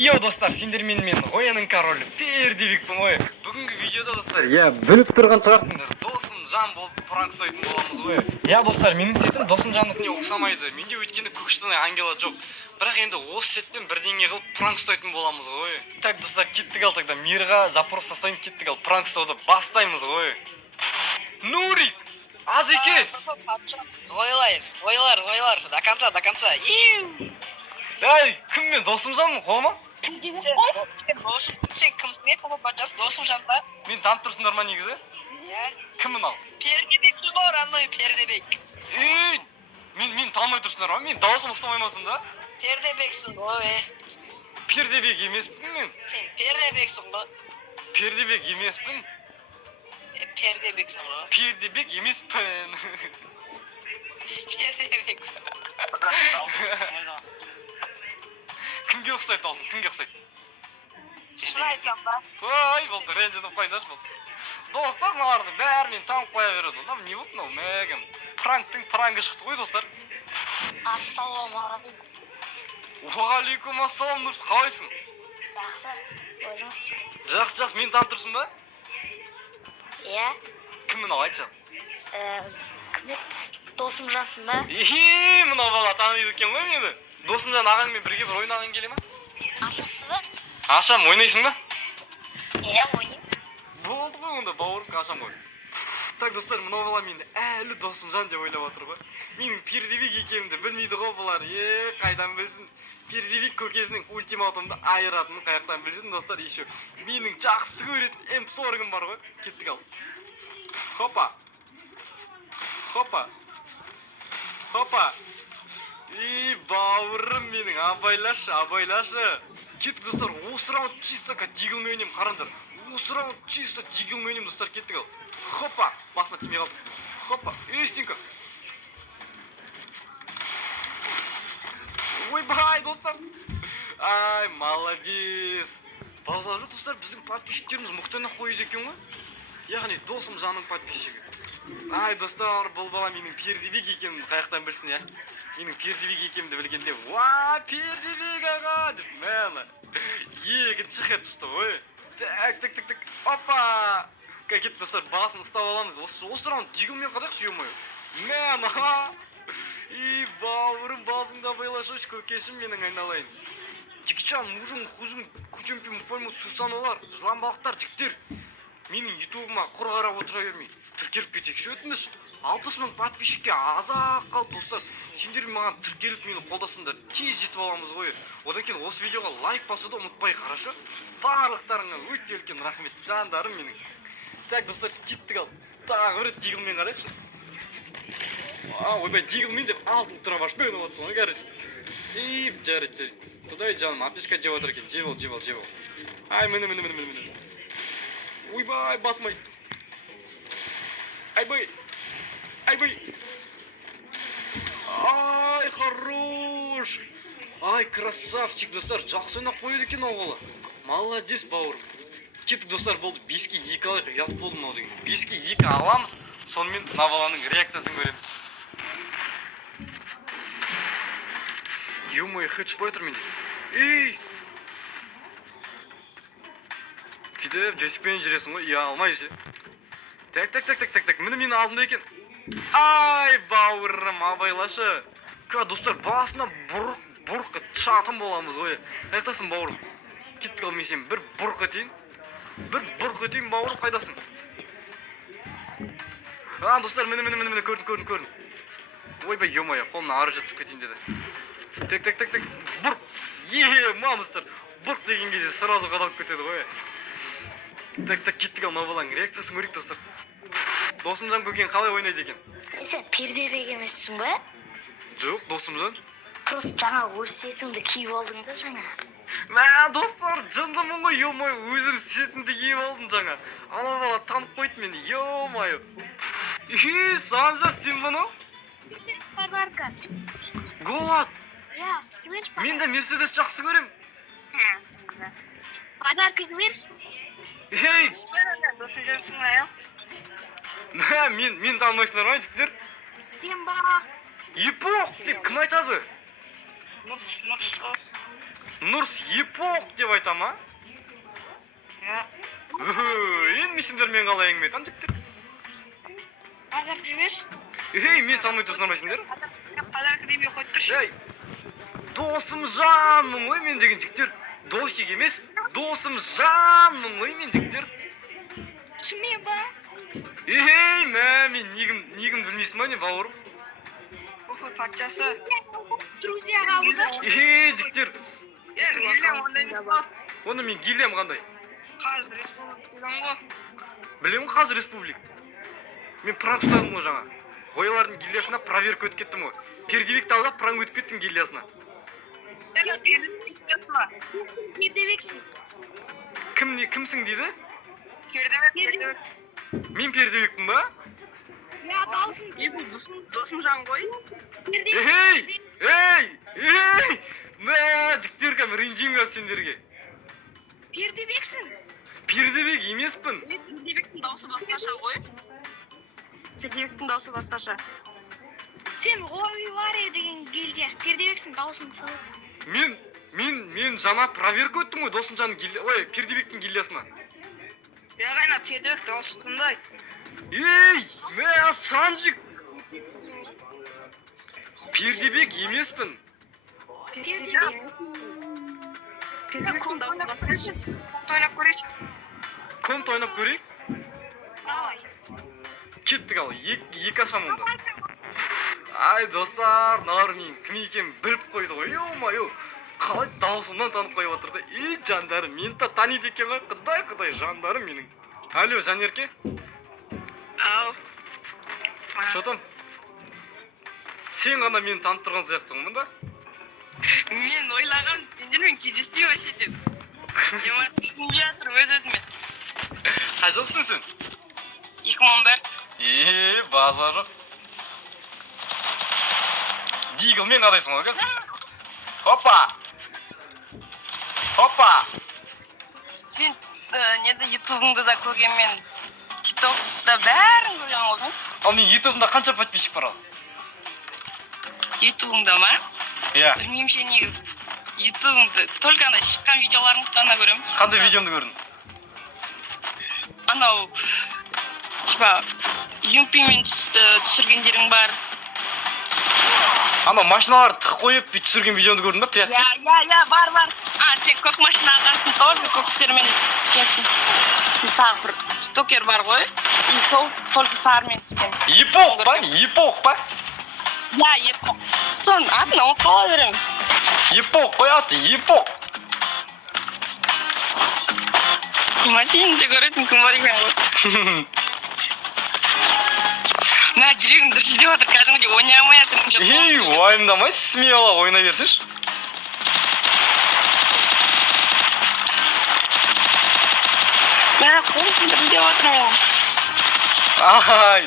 Йо достар, сендермен мен Ояның королі Пердебекпін ғой. Бүгінгі видеода достар, біліп тұрған шығарсыңдар, досым жан болып пранк ұстайтын боламыз ғой. Достар, менің сетім досым жандықіне ұқсамайды. Менде өйткені көкшетаудай ангела жоқ. Бірақ енді осы сетпен бірдеңе қылып пранк ұстайтын боламыз ғой. Так достар, кеттік ал тогда мирға запрос жасайын, кеттік ал пранк ұстауды бастаймыз ғой. Нурик, Азеке. Ойлар, до конца. Ай, кім мен, досым жанмын, қолма? Сен кімсің? Бачасы досым жанба? Мен танып тұрсыңдар ма негізі? Иә. Кіммін ал? Пердебек ғой, анной Пердебек. Мен танымай тұрсыңдар ма? Мен дауысым ұқсамаймасың да? Пердебексің ғой. Пердебек емеспін мен. Сен Пердебексің ғой. Пердебек емеспін. Пердебексің ғой. Пердебек емеспін. Пердебексің. Кімге ұқсайды даусың? Кімге ұқсайды? Шын айтсам ба? Ой, болды, ренжідім қойдаш болды. Достар, мыналардың бәрінен танып қоя береді. Мынау не болды мынау? Мәгім. Пранктың прангі шықты ғой, достар. Ассалаумағалейкум. Уағалейкум ассалам, Нұрс, қалайсың? Жақсы, өзіңіз? Жақсы, мені танып тұрсың ба? Иә. Кіммін ал, айтшы? Досым жансың ба? Мынау бала таниды екен ғой мені. Досым жан ағаңмен бірге бір ойнағың келе ма? Ашасы ба? Ашам, ойнайсың ба? Иә, ойнайм. Болды ғой онда, бауырым ашам ғой. Так, достар, мынау бала мені әлі досым жан деп ойлап отыр ғой. Менің Пердебек екенімді білмейді ғой бұлар. Қайдан білсін? Пердебек көкесінің ультиматумды айыратынын қаяқтан білсін, достар, еще. Менің жақсы көретін М40-ым бар ғой. Кеттік ал. Хопа. Бауырым менің, абайлашы. Кеттік, достар, осы раунд чисто дигілмен ойнайым, қараңдар. Осы раунд чисто дигілмен ойнайым, достар, кеттік ал. Хопа, басына тимей қалдым. Хопа, Стенька. Ойбай, достар. Ай, молодец. Базар жоқ, достар, біздің подписчиктеріміз мұқтана қойды екен ғой. Яғни досым жаның подписчигі. Ай, достар, бұл бала менің Пердебек екенімді қаяқтан білсін, я. Менің Пердебек екенімді білгенде, ва, Пердебек аға, деп, мәні. Екінші хет ұшты ғой. Так, опа. Кәкет, достар, басын ұстап аламыз. Осы раунд дигілмен қадақшы, ё-мое. Мән, аға. Бауырым, басыңда байлашыш, көкешім менің айналайын. Жекечан, мұжың, құзың, көчемпен мұпаймы сусан олар. Жылан балықтар, жіктер. Менің ютубыма құр қарап отыра бермей. Тіркеліп кетекші өтініш. 60 мың подписчикке азақ қалды, достар. Сендер маған тіркеліп мені қолдасыңдар, тез жетіп аламыз ғой. Одан кейін осы видеоға лайк басуды ұмытпай қарашы. Барлықтарыңа өте үлкен рахмет, жандарым менің. Так, достар, кеттік ал. Тағы бір дигілмен қарайықшы. Ойбай, дигілмен деп алтын тұра башпай ойнап отырсың ғой, короче. Жарайды. Құдай жаным, аптешка жеп отыр екен. Жеп ал. Ай, міне. Ойбай, басмай. Айбай. Ай, хорош. Ай, красавчик, достар. Жақсы ойнап қойды екен оғылы. Молодец, бауырым. Кеттік, достар, болды. 5-ке 2 алайық. Ұят болды мынау деген. 5-ке 2 аламыз. Сонымен мына баланың реакциясын көреміз. Ё-мое, хет шпай отыр менде. Бүйтіп, жесікпен жүресің ғой. Алмай ше. Так. Міне менің алдымда екен. Ай, бауырым, абайлашы. Достар, басына бұрқ шатым боламыз ғой. Қаяқтасың, бауырым? Кеттік ал, мен сен бір бұрқ етейін, бауырым, қайдасың? Достар, міне, көрдің. Ойбай, ё-мое, қолына ары жатысып кетейін деді. Так. Бұрқ. Достар, бұрқ деген кезде сразу қадалып кетеді ғой. Так, кеттік ал, мына баланың реакциясын көрейік, достар. Досым жан көкен қалай ойнайды екен? Сен Пердебек емессің ба? Жоқ, досым жан. Просто жаңа өз сетіңді киіп алдың да жаңа. Достар, жындымын ғой, ё-мое, өзім сетімді киіп алдым жаңа. Ана бала танып қойды мені, ё-мое. Санжар, сен мұны? Подарка. God. Иә, жіберші подарка. Мен де Мерседес жақсы көрем. Подарка жіберші. Досым жансың ба, я? Мен танымайсыңдар ма, жігіттер? Сен ба? Епоқ деп кім айтады? Нұрс. Нұрс епоқ деп айта ма? Енді мейсіңдер мен қалай әңгіме айтам жігіттер. Азап жүрмеш. Мен танымай тұрсын армайсыңдар. Подарок демей қойып тұршы. Ей, досым жанмын ғой мен деген жігіттер. Досик емес, досым жанмын ғой мен жігіттер. Шынымен ба? Ей, мен нигім білмейсің ба не бауырым? Ой, патшасы. Друзья қабылды. Ей, жігіттер. Гилем ондай емес. Оны мен гилем қандай? Қазір республикадан ғой. Білемін қазір республик. Мен пранк ұстадым ғой жаңа. Қоялардың гильясына проверка өтіп кеттім ғой. Пердебекті алдап пранк өтіп кеттім гильясына. Пердебексің. Кімсің дейді? Пердебек. Мен пердебекпін ба? Я даусын. Досым жан ғой. Ей! Мә, жігіттер кәм ренжимін сендерге. Пердебексің. Пердебек емеспін. Пердебектің даусы басқаша ғой. Пердебектің даусы басқаша. Сен ой var деген гильдия. Пердебексің даусын салып. Мен жаңа проверка өттім ғой Досымжанның Пердебектің гильясына. Я қайна пердебек даусы қандай? Ей, мә, Санжик. Пердебек емеспін. Пердебектің даусы басқаша. Тойлап көрейші. Комт ойнап көрейік. Давай. Кеттік ал, екі ашам онда. Ай, достар, нармин, кім екенін біліп қойды ғой. Ё-ма-ё, қалай даусымнан танып қойып отыр да. Ей, жандарым, мені та таниды екен ғой. Құдай, жандарым менің. Алло, Жанерке. Ау. Что там? Сен ғана мені танып тұрған сияқтысың мұнда? Мен ойлаған сендермен кездеспей вообще деп. Жаман түсінбей жатыр өз-өзіме. Қай жылсың сен? 2011. База жоқ. Дигілмен қадайсың ғой қазір? Хоппа! Сен неде ютубыңды да көрген мен тиктокта бәрін көрген ғой мен. Ал мен ютубымда қанша подписчик бар ал? Ютубыңда ма? Иә. Білмеймше негізі. Ютубыңды только андай шыққан видеоларыңды ғана көремін. Қандай видеомды көрдің? Анау юмпимен түсіргендерің бар. Ана машиналарды тық қойып бүй түсірген видеомды көрдің ба? Приятно. Я, бар. Сен көк машина ағасың, тоже көктермен түскенсің. Сен тағы бір стокер бар ғой. И сол только сармен түскен. Епоқ па? Я, епоқ. Сон, атын ұмытып қала беремін. Епоқ қой аты, епоқ. Сені де көретін кім бар екен ғой. Мә, жүрегім дүрсілдеп жатыр, кәдімгідей ойнай алмай жатырмын. Ей, уайымдамай, смело ойнай берсінші. Мә, қолым дүрсілдеп жатыр мен. Ай,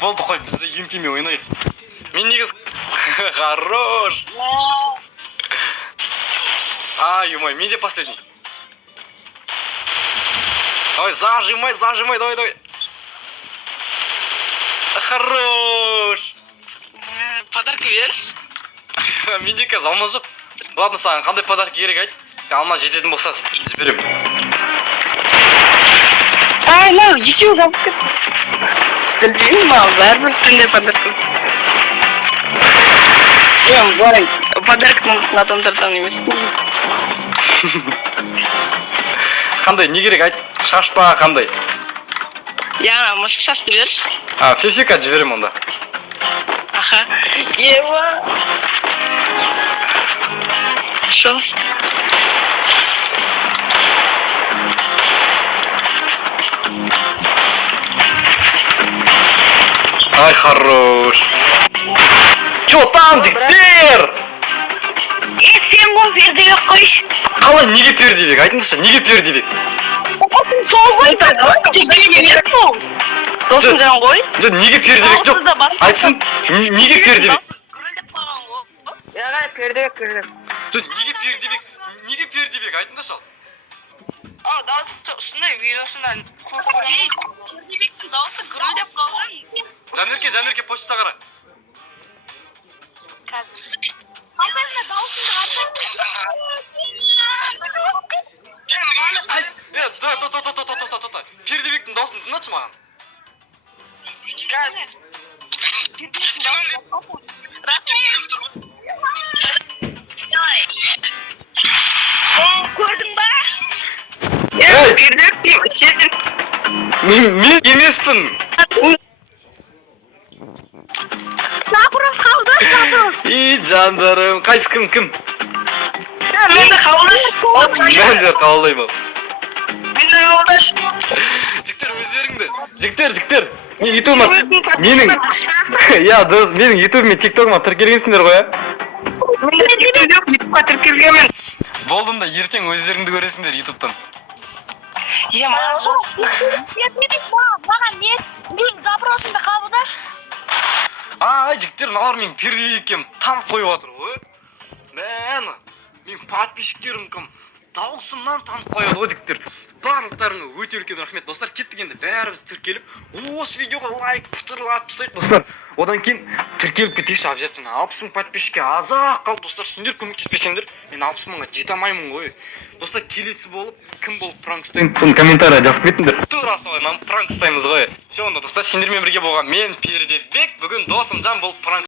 болды қой, бізде юмпимен ойнайық. Мен негіз хорош. Ай, умай, мен де последний. Давай, зажимай, давай. Хорош. Подарка берші. Менде қазір алмаз жоқ. Ладно, саған қандай подарка керек айт. Алмаз жететін болса жіберем. Ай, мынау есеу жабып кет. Білмеймін, маған бәрібір қандай подарка. Былай подарканы ұнайтын адамдардан емес. Қандай, не керек айт? Шаш па, қандай? Я, мұшық шашты берші. Фесика жіберем онда. Аха. Ева. Шаш. Ай, хорош. Чё там, жігіттер? Сен ғой пердебек қойшы. Қалай, неге пердебек? Айтыңызшы, неге пердебек? Сол ғой, Досым жан ғой. Неге пердебек жоқ? Айтсын, неге пердебек? Я ғай пердебек. Неге пердебек? Неге пердебек? Айтыңызшы ал. Дауысы ұшындай видеосынан көп көремін. Пердебектің дауысы гүрілдеп қалған. Жанерке, почта қара. Қандай дауысыңды қарасаң. маған. Көрдің ба? Мен емеспін. Сапыров қалды, Сапыров. Жандарым, қайсы кім? Мен де қабылдаш. Мен де қабылдаймын. Мен де қабылдаш. Жігіттер өздеріңді. Жігіттер. Мен ютубыма менің иә дос, менің ютуб мен тиктогыма тіркелгенсіңдер ғой, Мен де ютубқа тіркелгенмін. Болдым да ертең өздеріңді көресіңдер ютубтан. Маған мен запросымды қабылдаш. Жігіттер, мыналар менің перде екенім танып қойып отыр ғой. Мен подписчиктерім кім? Дауысымнан танып қояды ғой жігіттер. Барлықтарыңа өте үлкен рахмет. Достар, кеттік енді бәріміз тіркеліп, осы видеоға лайк пұтырлатып тастайық достар. Одан кейін тіркеліп кетейікші обязательно. 60 мың подписчикке аз-ақ қалды достар. Сендер көмектеспесеңдер, мен 60 мыңға жете алмаймын ғой. Достар, келесі болып кім болып пранк ұстаймын? Соны комментария жазып кетіңдер. Тура солай, пранк ұстаймыз ғой. Все, онда достар, сендермен бірге болған мен Пердебек, бүгін досым Жан болып пранк